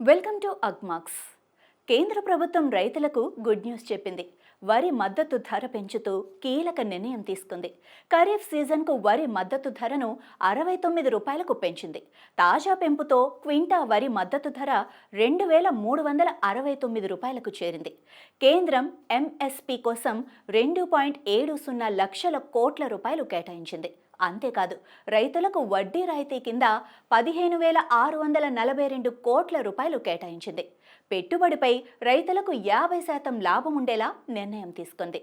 Welcome to Agmax. కేంద్ర ప్రభుత్వం రైతులకు గుడ్ న్యూస్ చెప్పింది. వరి మద్దతు ధర పెంచుతూ కీలక నిర్ణయం తీసుకుంది. ఖరీఫ్ సీజన్కు వరి మద్దతు ధరను అరవై తొమ్మిది రూపాయలకు పెంచింది. తాజా పెంపుతో క్వింటా వరి మద్దతు ధర రెండు వేల మూడు వందల అరవై తొమ్మిది రూపాయలకు చేరింది. కేంద్రం ఎంఎస్పి కోసం రెండు పాయింట్ ఏడు సున్నా లక్షల కోట్ల రూపాయలు కేటాయించింది. అంతేకాదు రైతులకు వడ్డీ రాయితీ కింద పదిహేను వేల ఆరు వందల నలభై రెండు కోట్ల రూపాయలు కేటాయించింది. పెట్టుబడిపై రైతులకు యాభై శాతం లాభం ఉండేలా నిర్ణయం తీసుకుంది.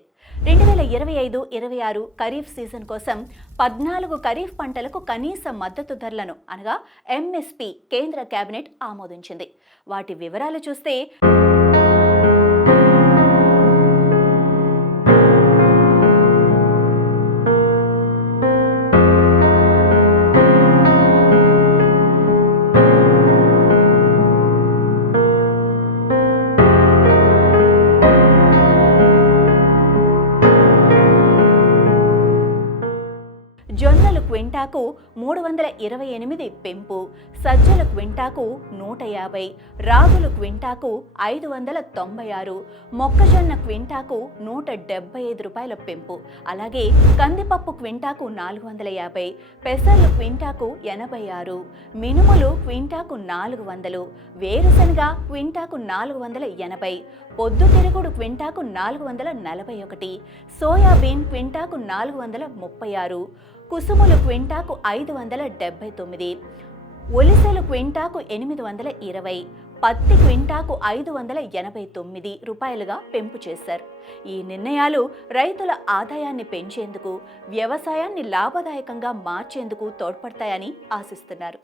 రెండు వేల ఇరవై ఐదు ఇరవై ఆరు ఖరీఫ్ సీజన్ కోసం పద్నాలుగు ఖరీఫ్ పంటలకు కనీస మద్దతు ధరలను అనగా ఎంఎస్పి కేంద్ర కేబినెట్ ఆమోదించింది. వాటి వివరాలు చూస్తే క్వింటాకు మూడు వందల ఇరవై ఎనిమిది పెంపు సజ్జల క్వింటాకు నూట యాభై రాగులు క్వింటాకు ఐదు వందల తొంభై ఆరు మొక్కజొన్న క్వింటాకు నూట డెబ్బై ఐదు రూపాయల పెంపు అలాగే కందిపప్పు క్వింటాకు నాలుగు వందల యాభై పెసర్లు క్వింటాకు ఎనభై ఆరు మినుములు క్వింటాకు నాలుగు వందలు వేరుశనగ క్వింటాకు నాలుగు వందల ఎనభై పొద్దుతిరుగుడు క్వింటాకు నాలుగు వందల నలభై ఒకటి సోయాబీన్ క్వింటాకు నాలుగు వందల ముప్పై ఆరు కుసుములు క్వింటాకు ఐదు వందల డెబ్బై తొమ్మిది ఒలిసెలు క్వింటాకు ఎనిమిది వందల ఇరవై పత్తి క్వింటాకు ఐదు వందల ఎనభై తొమ్మిది రూపాయలుగా పెంపు చేశారు. ఈ నిర్ణయాలు రైతుల ఆదాయాన్ని పెంచేందుకు వ్యవసాయాన్ని లాభదాయకంగా మార్చేందుకు తోడ్పడతాయని ఆశిస్తున్నారు.